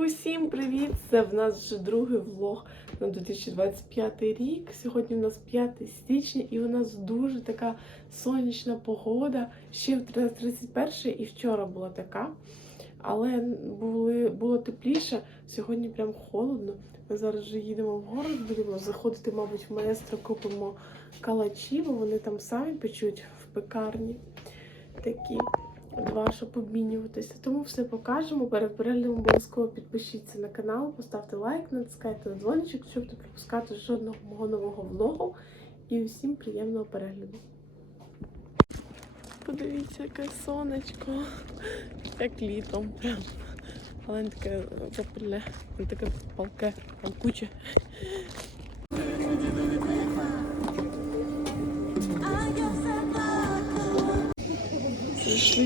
Усім привіт! Це в нас вже другий влог на 2025 рік. Сьогодні у нас 5 січня і у нас дуже така сонячна погода. Ще в 31 і вчора була така. Але були, було тепліше, сьогодні прям холодно. Ми зараз вже їдемо в город, будемо заходити, мабуть, в маестро, купимо калачі, бо вони там самі печуть в пекарні. Такі два, щоб обмінюватися. Тому все покажемо. Перед переглядом обов'язково підпишіться на канал, поставте лайк, натискайте на дзвоничок, щоб не пропускати жодного мого нового влогу. І усім приємного перегляду. Подивіться, яке сонечко, як літом. Але не таке запальне, не таке палке, палкуче.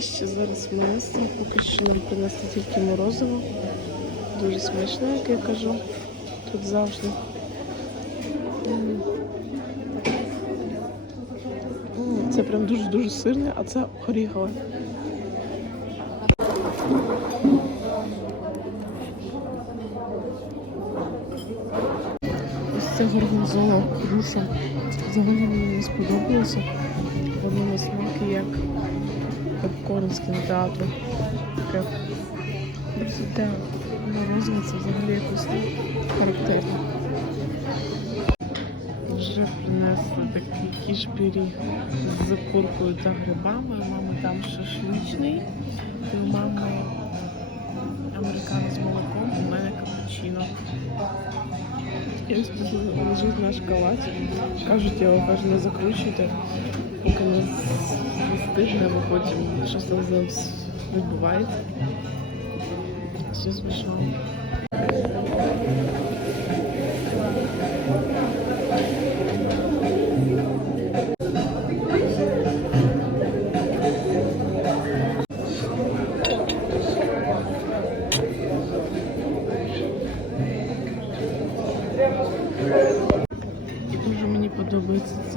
Ще зараз маестро, поки що нам принесли тільки морозиво. Дуже смачно, як я кажу. Тут завжди. Це прям дуже-дуже сильне, а це горіхове. Горгонзола груша. Взагалі мені не сподобалося. Воно на смаки як попкорн з кінотеатру. Таке те морозиво це взагалі якось характерно. Вже принесли такий кіш-пиріг з куркою та грибами. У мами там шашличний, і у мами американо з молоком, у мене капучино. Ось тут лежить наш калач. Кажуть, його кажу, не закручуйте, поки не стигне, бо потім щось там відбувається. Все смішно.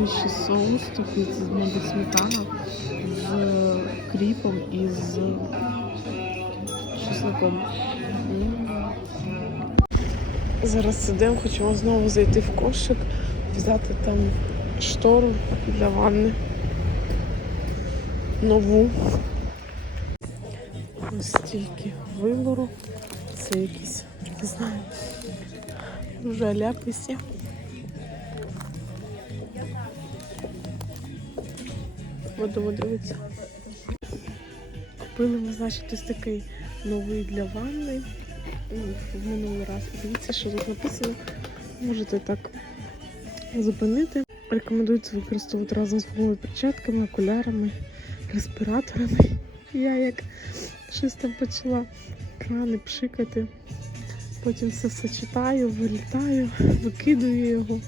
Ще соус, такий це мабуть сметана з кріпом і з чесником. Зараз сидимо, хочемо знову зайти в кошик, взяти там штору для ванни. Нову. Ось стільки вибору. Це якісь, не знаю, вже ляписі. Дивитися. Купили ми, значить, ось такий новий для ванни. Ну, В минулий раз. Подивіться, що тут написано. Можете так зупинити. Рекомендується використовувати разом з гумовими перчатками, окулярами, респіраторами. Я як щось там почала крани пшикати. Потім це все читаю, вилітаю, викидую його.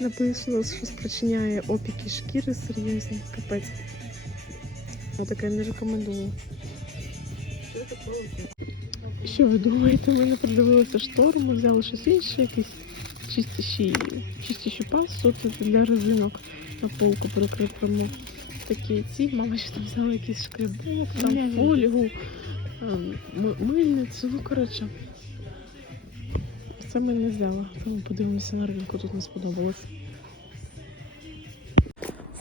Написано, що спричиняє опіки шкіри серйозні. Капець. Я таке не рекомендую. Що ви думаєте? Ми не продивилися штору, ми взяли щось інше, якісь чистіші, чистіші пасту тут для резинок на полку прикріпимо. Такі ці, мама ще там взяла якийсь шкребок, там фолігу, ем, мильницю, ну коротше. Це ми не взяла. Ми подивимося на ринку, тут не сподобалось.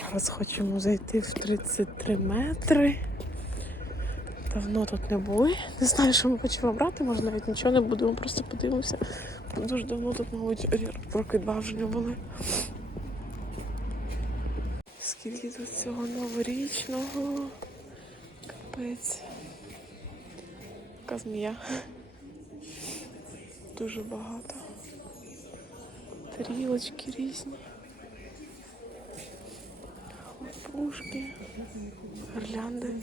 Зараз хочемо зайти в 33 метри. Давно тут не були. Не знаю, що ми хочемо брати, може навіть нічого не будемо, просто подивимося. Дуже давно тут, мабуть, роки вже не були. Скільки тут цього новорічного. Капець. Яка змія. Дуже багато. Тарілочки різні. Хлопушки, гірлянди.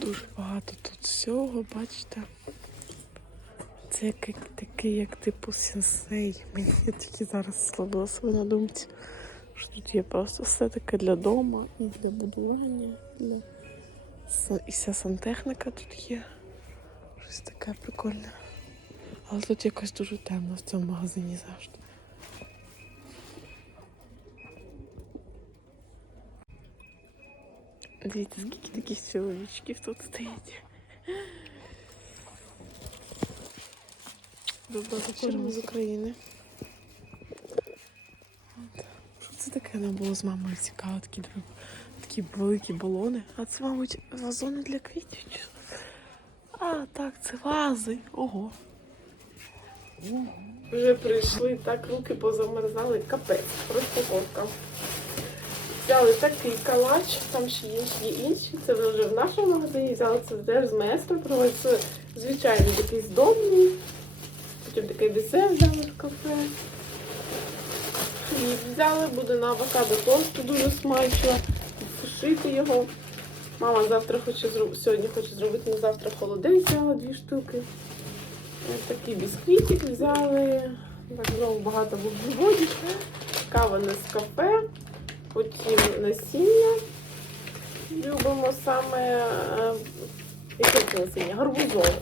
Дуже багато тут всього, бачите. Це як, такий, як типу сенсей. Мені тільки зараз слабила на думці. Що тут є просто все таке для дому і для будування, для... і вся сантехніка тут є. Щось таке прикольне. Але тут якось дуже темно в цьому магазині завжди. Дивіться, скільки таких чоловічків тут стоїть. Доброго вечора, з України. Що це таке нам було з мамою цікаво? Такі, такі великі балони. А це, мабуть, вазони для квітів. А, так, це вази. Ого. Вже прийшли, так руки позамерзали, капець, розпаковка. Взяли такий калач, там ще є, є інші. Це вже в нашому магазині взяли це теж з место. Це звичайний такий здобний. Потім такий десерт взяли в кафе. Хліб взяли, буде на авокадо тосту дуже смачно. Сушити його. Мама завтра хоче зробити, сьогодні хоче зробити на завтра холодець, взяла дві штуки. Такий бісквітик взяли. Так, знову багато вуглеводів. Кава не з кафе. Потім насіння. Любимо саме е, яке це насіння? Гарбузове.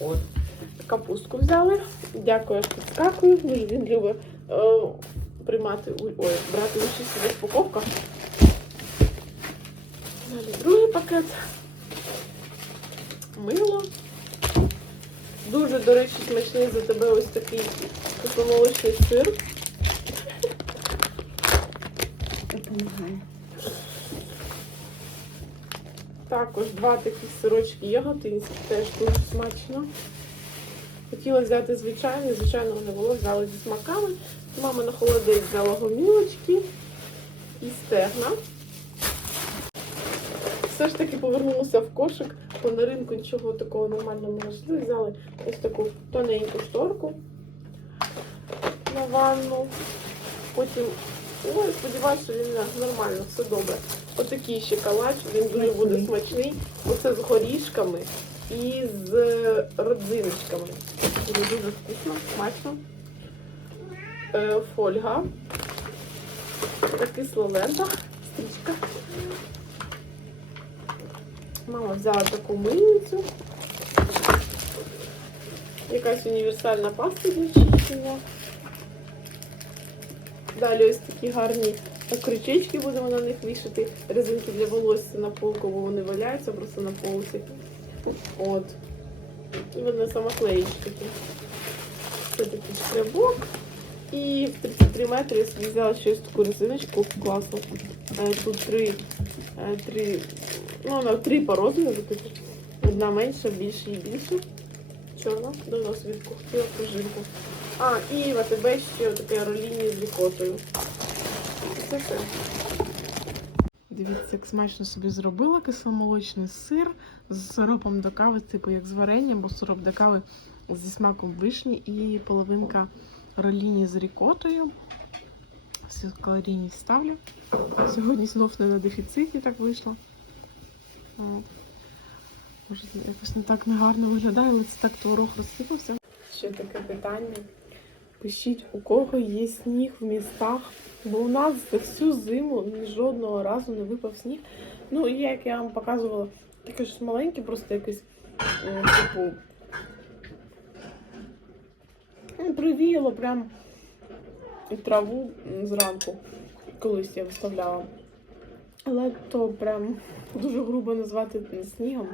От. Капустку взяли. Дякую, аж підскакую. Він любить е, приймати ой, брати участь у розпаковках. Далі другий пакет. Мило. Дуже, до речі, смачний за тебе ось такий кисломолочний сир. Також два такі сирочки яготинські, теж дуже смачно. Хотіла взяти звичайний, звичайного не було, взяла зі смаками. Мама на холодець взяла гомілочки і стегна. Все ж таки повернулася в кошик, бо на ринку нічого такого нормального не знайшли. Взяли ось таку тоненьку шторку на ванну. Потім, ой, сподіваюся, що він нормально, все добре. Отакий ще калач, він дуже буде смачний. Оце з горішками і з родзиночками. Буде дуже вкусно, смачно. Е, фольга. Кисла лента, стрічка. Мама взяла таку мильницю. Якась універсальна паста для чищення. Далі ось такі гарні крючечки будемо на них вішати. Резинки для волосся на полку, бо вони валяються просто на полці. От. І вони самоклеїчки. Це такий шкребок. І в 33 метри я собі взяла ще ось таку резиночку класну. Е, Тут три, е, три, ну, вона три по розміру. типу. Одна менша, більше і більше. Чорна, давно собі хотіла пружинку. А, і в АТБ ще таке роління з рікотою. Це все. Дивіться, як смачно собі зробила кисломолочний сир з сиропом до кави, типу як з варенням, бо сироп до кави зі смаком вишні і половинка роліні з рікотою. Всі калорійні ставлю. Сьогодні знов не на дефіциті так вийшло. Може, якось не так негарно виглядає, але це так творог розсипався. Ще таке питання. Пишіть, у кого є сніг в містах, бо у нас за всю зиму жодного разу не випав сніг. Ну, і як я вам показувала, таке щось маленьке, просто якесь, е, типу, ну, привіяло прям траву зранку, колись я виставляла. Але то прям дуже грубо назвати снігом.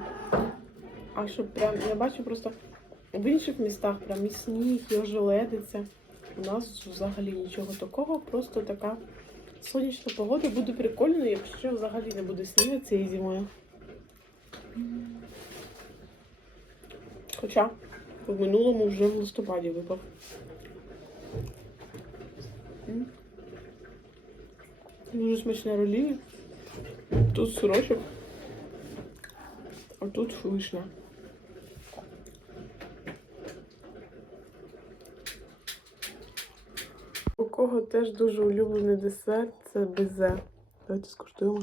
А щоб прям, я бачу просто в інших містах прям і сніг, і ожеледиться. У нас взагалі нічого такого, просто така сонячна погода. Буде прикольно, якщо взагалі не буде снігу цією зимою. Хоча в минулому вже в листопаді випав. Дуже смачне ролі. Тут сирочок, а тут вишня. У кого теж дуже улюблений десерт це безе. Давайте скуштуємо.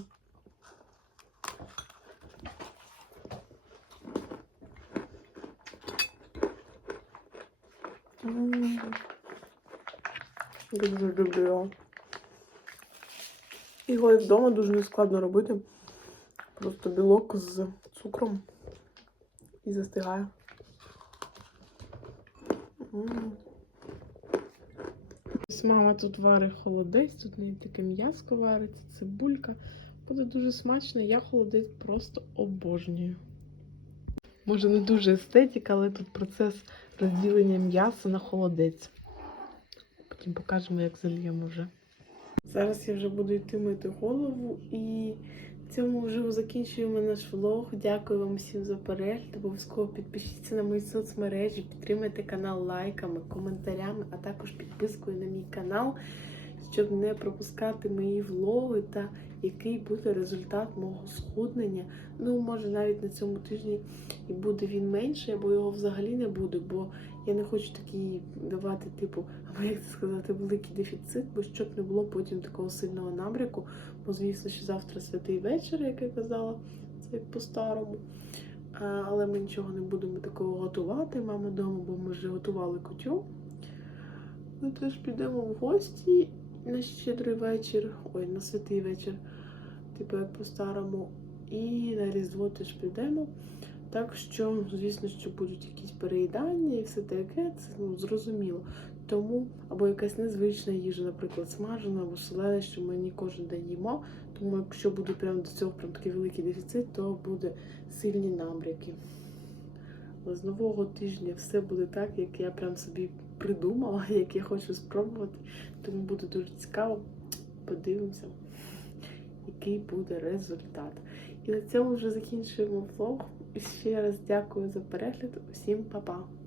Дуже люблю його. Його і вдома дуже нескладно робити. Просто білок з цукром і застигає. Ось Мама тут варить холодець, тут не таке м'яско вариться, цибулька. Буде дуже смачно, я холодець просто обожнюю. Може, не дуже естетика, але тут процес розділення м'яса на холодець. Потім покажемо, як зальємо вже. Зараз я вже буду йти мити голову і в цьому вже закінчуємо наш влог. Дякую вам всім за перегляд. Обов'язково підпишіться на мої соцмережі, підтримайте канал лайками, коментарями, а також підпискою на мій канал, щоб не пропускати мої влоги та який буде результат мого схуднення. Ну, може, навіть на цьому тижні і буде він менший, або його взагалі не буде, бо я не хочу такий давати, типу, або як це сказати, великий дефіцит, бо щоб не було потім такого сильного набряку. Бо, звісно, що завтра святий вечір, як я казала, це як по-старому. Але ми нічого не будемо такого готувати. Мама вдома, бо ми вже готували кутю. Ми теж підемо в гості на щедрий вечір, ой, на святий вечір, типу як по-старому. І на Різдво теж підемо. Так що, звісно, що будуть якісь переїдання і все таке, це ну, зрозуміло. Тому, або якась незвична їжа, наприклад, смажена або солена, що ми не кожен день їмо. Тому якщо буде прямо до цього прям такий великий дефіцит, то буде сильні набряки. Але з нового тижня все буде так, як я прям собі придумала, як я хочу спробувати. Тому буде дуже цікаво. Подивимося, який буде результат. І на цьому вже закінчуємо влог. Ще раз дякую за перегляд. Усім па-па!